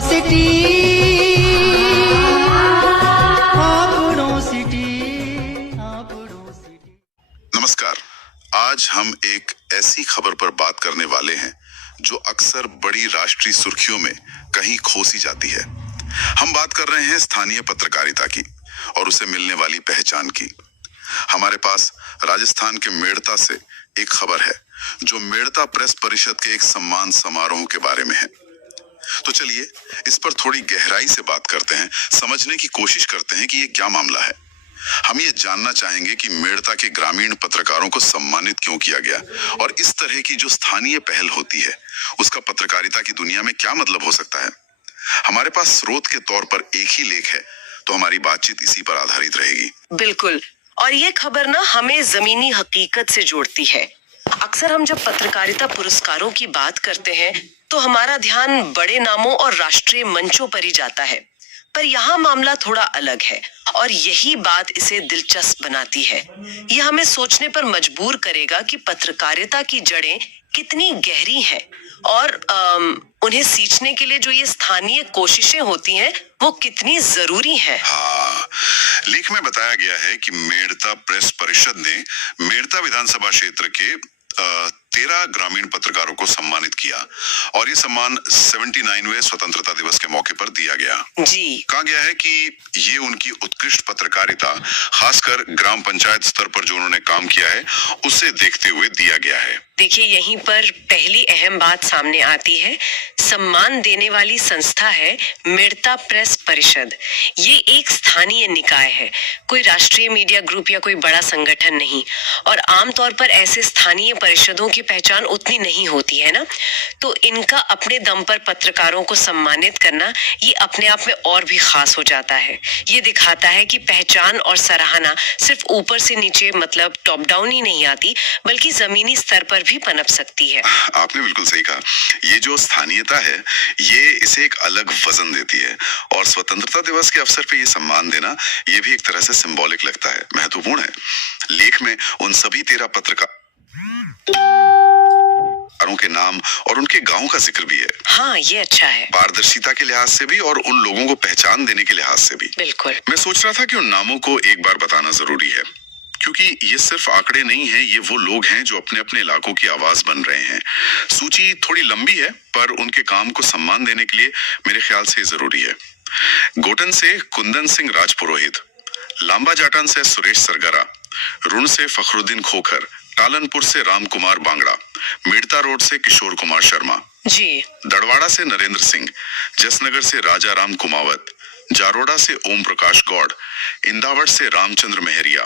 City नमस्कार। आज हम एक ऐसी खबर पर बात करने वाले हैं जो अक्सर बड़ी राष्ट्रीय सुर्खियों में कहीं खो सी जाती है। हम बात कर रहे हैं स्थानीय पत्रकारिता की और उसे मिलने वाली पहचान की। हमारे पास राजस्थान के मेड़ता से एक खबर है जो मेड़ता प्रेस परिषद के एक सम्मान समारोह के बारे में है। तो चलिए इस पर थोड़ी गहराई से बात करते हैं, समझने की कोशिश करते हैं कि ये क्या मामला है। हम ये जानना चाहेंगे कि मेड़ता के ग्रामीण पत्रकारों को सम्मानित क्यों किया गया और इस तरह की जो स्थानीय पहल होती है उसका पत्रकारिता की दुनिया में क्या मतलब हो सकता है। हमारे पास स्रोत के तौर पर एक ही लेख है तो हमारी बातचीत इसी पर आधारित रहेगी। बिल्कुल, और ये खबर ना हमें जमीनी हकीकत से जोड़ती है। अक्सर हम जब पत्रकारिता पुरस्कारों की बात करते हैं तो हमारा ध्यान बड़े नामों और राष्ट्रीय मंचों पर ही जाता है, पर यहाँ मामला थोड़ा अलग है और यही बात इसे दिलचस्प बनाती है। यह हमें सोचने पर मजबूर करेगा कि पत्रकारिता की जड़ें कितनी गहरी हैं और उन्हें सींचने के लिए जो ये स्थानीय कोशिशें होती हैं वो कितनी जरूरी हैं। हाँ, लेख में बताया गया है कि मेड़ता प्रेस परिषद ने मेड़ता विधानसभा क्षेत्र के 13 ग्रामीण पत्रकारों को सम्मानित किया और ये सम्मान 79वें स्वतंत्रता दिवस के मौके पर दिया गया। जी, कहा गया है कि ये उनकी उत्कृष्ट पत्रकारिता, खासकर ग्राम पंचायत स्तर पर जो उन्होंने काम किया है उसे देखते हुए दिया गया है। देखिए, यहीं पर पहली अहम बात सामने आती है। सम्मान देने वाली संस्था है मेड़ता प्रेस परिषद। ये एक स्थानीय निकाय है, कोई राष्ट्रीय मीडिया ग्रुप या कोई बड़ा संगठन नहीं। और आमतौर पर ऐसे स्थानीय परिषदों की पहचान उतनी नहीं होती है ना, तो इनका अपने दम पर पत्रकारों को सम्मानित करना ये अपने आप में और भी खास हो जाता है। ये दिखाता है कि पहचान और सराहना सिर्फ ऊपर से नीचे मतलब टॉप डाउन ही नहीं आती, बल्कि जमीनी स्तर पर भी पनप सकती है। आपने बिल्कुल सही कहा। ये जो स्थानीयता है ये इसे एक अलग वजन देती है और स्वतंत्रता दिवस के अवसर पे ये सम्मान देना ये भी एक तरह से सिंबॉलिक लगता है, महत्वपूर्ण है। लेख में उन सभी 13 पत्रकारों के नाम और उनके गांव का जिक्र भी है। हाँ, ये अच्छा है। पारदर्शिता के लिहाज से भी और उन लोगों को पहचान देने के लिहाज से भी। बिल्कुल। मैं सोच रहा था कि उन नामों को एक बार बताना जरूरी है, क्योंकि ये सिर्फ आंकड़े नहीं है, ये वो लोग हैं जो अपने अपने इलाकों की आवाज बन रहे हैं। सूची थोड़ी लंबी है पर उनके काम को सम्मान देने के लिए मेरे ख्याल से जरूरी है। गोटन से कुंदन सिंह राजपुरोहित, लांबा जाटन से सुरेश सरगरा, रुण से फखरुद्दीन खोखर, टालनपुर से राम कुमार बांगड़ा, मेड़ता रोड से किशोर कुमार शर्मा जी, दड़वाड़ा से नरेंद्र सिंह, जसनगर से राजा राम कुमावत, जारोड़ा से ओम प्रकाश गौड़, इंदावट से रामचंद्र मेहरिया,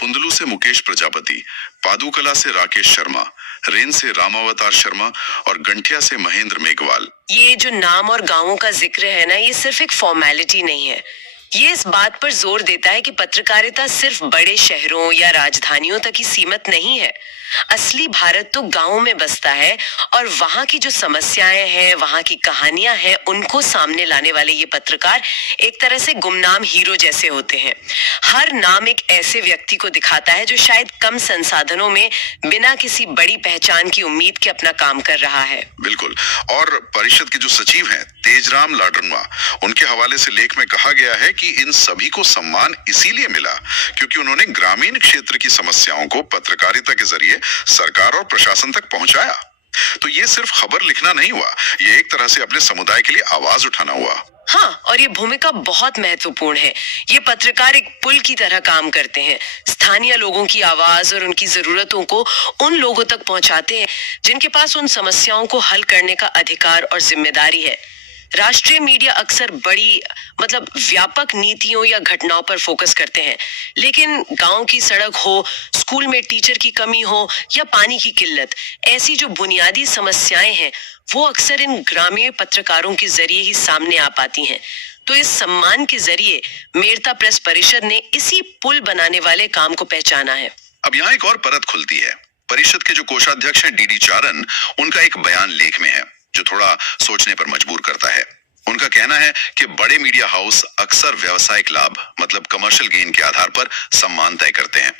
पुंदलू से मुकेश प्रजापति, पादुकला से राकेश शर्मा, रेन से रामावतार शर्मा और गंठिया से महेंद्र मेघवाल। ये जो नाम और गांवों का जिक्र है ना, ये सिर्फ एक फॉर्मेलिटी नहीं है। ये इस बात पर जोर देता है कि पत्रकारिता सिर्फ बड़े शहरों या राजधानियों तक ही सीमित नहीं है। असली भारत तो गांवों में बसता है और वहां की जो समस्याएं हैं, वहां की कहानियां हैं, उनको सामने लाने वाले ये पत्रकार एक तरह से गुमनाम हीरो जैसे होते हैं। हर नाम एक ऐसे व्यक्ति को दिखाता है जो शायद कम संसाधनों में बिना किसी बड़ी पहचान की उम्मीद के अपना काम कर रहा है। बिल्कुल। और परिषद के जो सचिव हैं तेजराम लाडनवा, उनके हवाले से लेख में कहा गया है कि इन सभी को सम्मान इसीलिए मिला क्योंकि उन्होंने ग्रामीण क्षेत्र की समस्याओं को पत्रकारिता के जरिए सरकार और प्रशासन तक पहुंचाया। तो ये सिर्फ खबर लिखना नहीं हुआ, ये एक तरह से अपने समुदाय के लिए आवाज उठाना हुआ। हाँ, और ये भूमिका बहुत महत्वपूर्ण है। ये पत्रकार एक पुल की तरह काम करते हैं, स्थानीय लोगों की आवाज और उनकी जरूरतों को उन लोगों तक पहुंचाते हैं जिनके पास उन समस्याओं को हल करने का अधिकार और जिम्मेदारी है। राष्ट्रीय मीडिया अक्सर बड़ी मतलब व्यापक नीतियों या घटनाओं पर फोकस करते हैं, लेकिन गांव की सड़क हो, स्कूल में टीचर की कमी हो या पानी की किल्लत, ऐसी जो बुनियादी समस्याएं हैं वो अक्सर इन ग्रामीण पत्रकारों के जरिए ही सामने आ पाती हैं। तो इस सम्मान के जरिए मेड़ता प्रेस परिषद ने इसी पुल बनाने वाले काम को पहचाना है। अब यहाँ एक और परत खुलती है। परिषद के जो कोषाध्यक्ष हैं डीडी चारण, उनका एक बयान लेख में है जो थोड़ा सोचने पर मजबूर करता है। उनका कहना है कि बड़े मीडिया हाउस अक्सर व्यावसायिक लाभ मतलब कमर्शियल गेन के आधार पर सम्मान तय करते हैं।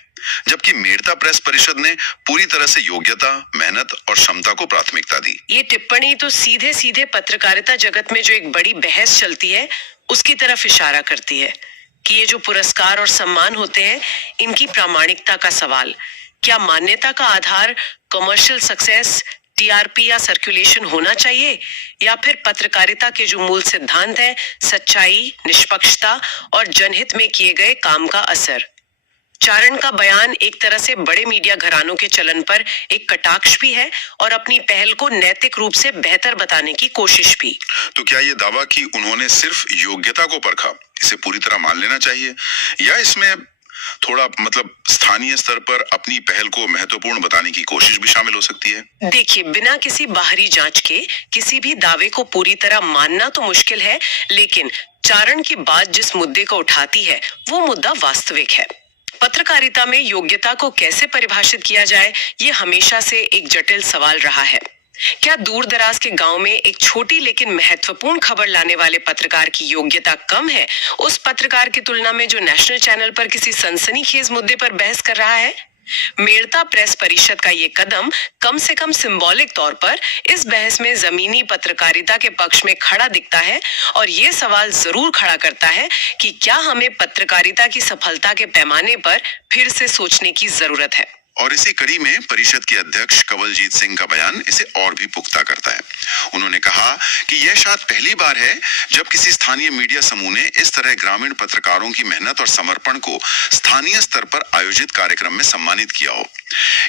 जबकि मेड़ता प्रेस परिषद ने पूरी तरह से योग्यता, मेहनत और क्षमता को प्राथमिकता दी। ये टिप्पणी तो सीधे सीधे पत्रकारिता जगत में जो एक बड़ी बहस चलती है उसकी तरफ इशारा करती है कि ये जो पुरस्कार और सम्मान होते हैं, इनकी प्रामाणिकता का सवाल, क्या मान्यता का आधार कमर्शियल सक्सेस, टीआरपी या सर्कुलेशन होना चाहिए, या फिर पत्रकारिता के जो मूल सिद्धांत हैं, सच्चाई, निष्पक्षता और जनहित में किए गए काम का असर। चारण का बयान एक तरह से बड़े मीडिया घरानों के चलन पर एक कटाक्ष भी है और अपनी पहल को नैतिक रूप से बेहतर बताने की कोशिश भी। तो क्या ये दावा कि उन्होंने सिर्फ योग्यता को परखा, इसे पूरी तरह मान लेना चाहिए, या इसमें थोड़ा स्थानीय स्तर पर अपनी पहल को महत्वपूर्ण बताने की कोशिश भी शामिल हो सकती है? देखिए, बिना किसी बाहरी जांच के किसी भी दावे को पूरी तरह मानना तो मुश्किल है, लेकिन चारण की बात जिस मुद्दे को उठाती है वो मुद्दा वास्तविक है। पत्रकारिता में योग्यता को कैसे परिभाषित किया जाए, ये हमेशा से एक जटिल सवाल रहा है। क्या दूर दराज के गांव में एक छोटी लेकिन महत्वपूर्ण खबर लाने वाले पत्रकार की योग्यता कम है उस पत्रकार की तुलना में जो नेशनल चैनल पर किसी सनसनीखेज मुद्दे पर बहस कर रहा है? मेड़ता प्रेस परिषद का ये कम से कम सिंबॉलिक तौर पर इस बहस में जमीनी पत्रकारिता के पक्ष में खड़ा दिखता है और ये सवाल जरूर खड़ा करता है कि क्या हमें पत्रकारिता की सफलता के पैमाने पर फिर से सोचने की जरूरत है। और इसी कड़ी में परिषद के अध्यक्ष कंवलजीत सिंह का बयान इसे और भी पुख्ता करता है। उन्होंने कहा कि यह शायद पहली बार है जब किसी स्थानीय मीडिया समूह ने इस तरह ग्रामीण पत्रकारों की मेहनत और समर्पण को स्थानीय स्तर पर आयोजित कार्यक्रम में सम्मानित किया हो।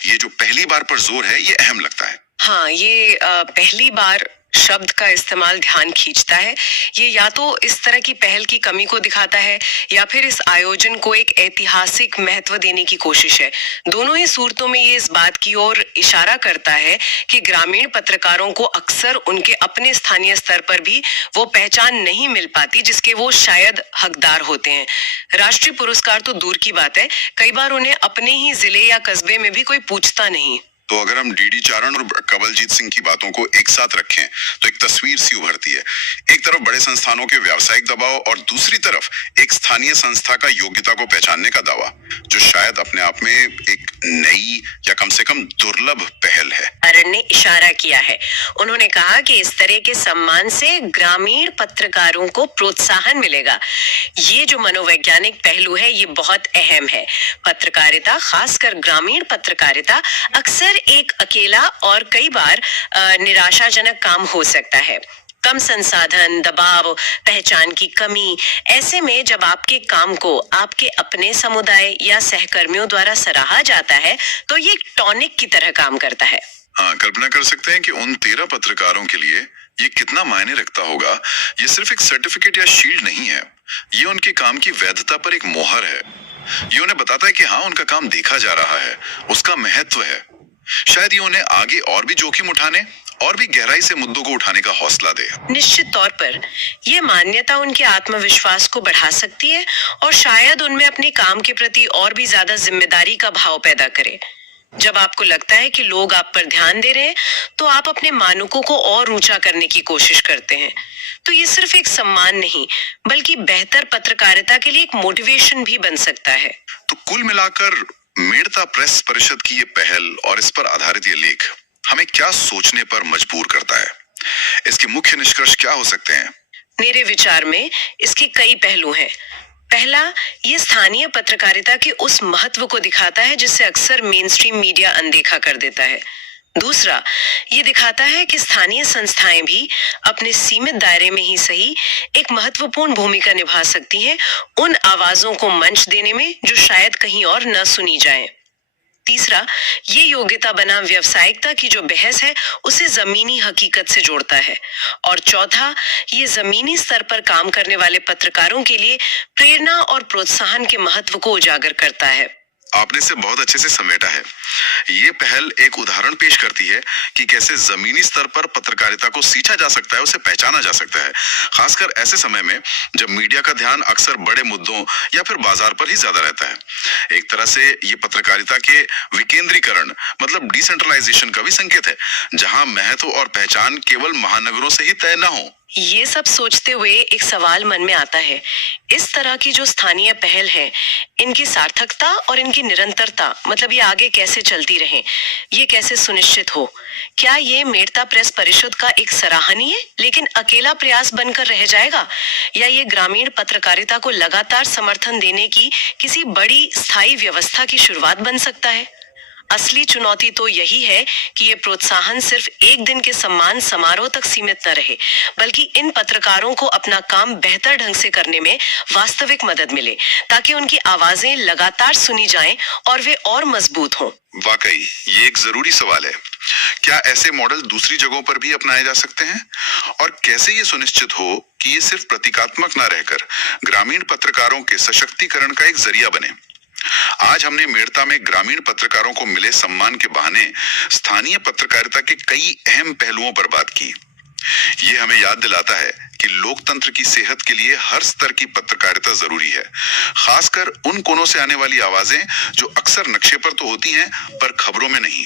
ये जो पहली बार पर जोर है, ये अहम लगता है। हाँ, ये पहली बार शब्द का इस्तेमाल ध्यान खींचता है। ये या तो इस तरह की पहल की कमी को दिखाता है या फिर इस आयोजन को एक ऐतिहासिक महत्व देने की कोशिश है। दोनों ही सूरतों में ये इस बात की ओर इशारा करता है कि ग्रामीण पत्रकारों को अक्सर उनके अपने स्थानीय स्तर पर भी वो पहचान नहीं मिल पाती जिसके वो शायद हकदार होते हैं। राष्ट्रीय पुरस्कार तो दूर की बात है, कई बार उन्हें अपने ही जिले या कस्बे में भी कोई पूछता नहीं। तो अगर हम डीडी चारण और कंवलजीत सिंह की बातों को एक साथ रखें तो एक तस्वीर सी उभरती है। एक तरफ बड़े संस्थानों के व्यावसायिक दबाव और दूसरी तरफ एक स्थानीय संस्था का योग्यता को पहचानने का दावा, जो शायद अपने आप में एक नई या कम से कम दुर्लभ पहल है। चारण ने इशारा किया है। उन्होंने कहा कि इस तरह के सम्मान से ग्रामीण पत्रकारों को प्रोत्साहन मिलेगा। ये जो मनोवैज्ञानिक पहलू है, ये बहुत अहम है। पत्रकारिता, खासकर ग्रामीण पत्रकारिता, अक्सर एक अकेला और कई बार निराशाजनक काम हो सकता है। कम संसाधन, दबाव, पहचान की कमी, ऐसे में जब आपके काम को आपके अपने समुदाय या सहकर्मियों द्वारा सराहा जाता है तो ये एक टॉनिक की तरह काम करता है। हाँ, कल्पना कर सकते हैं कि उन 13 पत्रकारों के लिए ये कितना मायने रखता होगा। ये सिर्फ एक सर्टिफिकेट या शील्ड नहीं है, ये उनके काम की वैधता पर एक मोहर है। ये उन्हें बताता है कि हाँ, उनका काम देखा जा रहा है, उसका महत्व है। शायद ये उन्हें आगे और भी जोखिम उठाने और भी गहराई से मुद्दों को उठाने का हौसला दे। निश्चित तौर पर ये मान्यता उनके आत्मविश्वास को बढ़ा सकती है और शायद उनमें अपने काम के प्रति और भी ज्यादा जिम्मेदारी का भाव पैदा करे। जब आपको लगता है कि लोग आप पर ध्यान दे रहे हैं तो आप अपने मानकों को और ऊंचा करने की कोशिश करते हैं। तो ये सिर्फ एक सम्मान नहीं बल्कि बेहतर पत्रकारिता के लिए एक मोटिवेशन भी बन सकता है। तो कुल मिलाकर मेड़ता प्रेस परिषद की ये पहल और इस पर आधारित ये लेख हमें क्या सोचने पर मजबूर करता है? इसके मुख्य निष्कर्ष क्या हो सकते हैं? मेरे विचार में इसके कई पहलू हैं। पहला, ये स्थानीय पत्रकारिता के उस महत्व को दिखाता है जिसे अक्सर मेन स्ट्रीम मीडिया अनदेखा कर देता है। दूसरा, ये दिखाता है कि स्थानीय संस्थाएं भी अपने सीमित दायरे में ही सही एक महत्वपूर्ण भूमिका निभा सकती हैं उन आवाजों को मंच देने में जो शायद कहीं और न सुनी जाएं। तीसरा, ये योग्यता बनाम व्यावसायिकता की जो बहस है उसे जमीनी हकीकत से जोड़ता है। और चौथा, ये जमीनी स्तर पर काम करने वाले पत्रकारों के लिए प्रेरणा और प्रोत्साहन के महत्व को उजागर करता है। आपने इसे बहुत अच्छे से समेटा है। ये पहल एक उदाहरण पेश करती है कि कैसे जमीनी स्तर पर पत्रकारिता को सींचा जा सकता है, उसे पहचाना जा सकता है, खासकर ऐसे समय में जब मीडिया का ध्यान अक्सर बड़े मुद्दों या फिर बाजार पर ही ज्यादा रहता है। एक तरह से ये पत्रकारिता के विकेंद्रीकरण डिसेंट्रलाइजेशन का भी संकेत है, जहां महत्व और पहचान केवल महानगरों से ही तय न हो। ये सब सोचते हुए एक सवाल मन में आता है, इस तरह की जो स्थानीय पहल है, इनकी सार्थकता और इनकी निरंतरता, मतलब ये आगे कैसे चलती रहें, ये कैसे सुनिश्चित हो? क्या ये मेड़ता प्रेस परिषद का एक सराहनीय लेकिन अकेला प्रयास बनकर रह जाएगा, या ये ग्रामीण पत्रकारिता को लगातार समर्थन देने की किसी बड़ी स्थायी व्यवस्था की शुरुआत बन सकता है? असली चुनौती तो यही है कि ये प्रोत्साहन सिर्फ एक दिन के सम्मान समारोह तक सीमित न रहे, बल्कि इन पत्रकारों को अपना काम बेहतर ढंग से करने में वास्तविक मदद मिले, ताकि उनकी आवाजें लगातार सुनी जाएं और वे और मजबूत हों। वाकई ये एक जरूरी सवाल है। क्या ऐसे मॉडल दूसरी जगहों पर भी अपनाए जा सकते हैं? और कैसे ये सुनिश्चित हो कि ये सिर्फ प्रतीकात्मक ना रहकर ग्रामीण पत्रकारों के सशक्तिकरण का एक जरिया बने? आज हमने मेड़ता में ग्रामीण पत्रकारों को मिले सम्मान के बहाने स्थानीय पत्रकारिता के कई अहम पहलुओं पर बात की। ये हमें याद दिलाता है कि लोकतंत्र की सेहत के लिए हर स्तर की पत्रकारिता जरूरी है, खासकर उन कोनों से आने वाली आवाजें जो अक्सर नक्शे पर तो होती हैं पर खबरों में नहीं।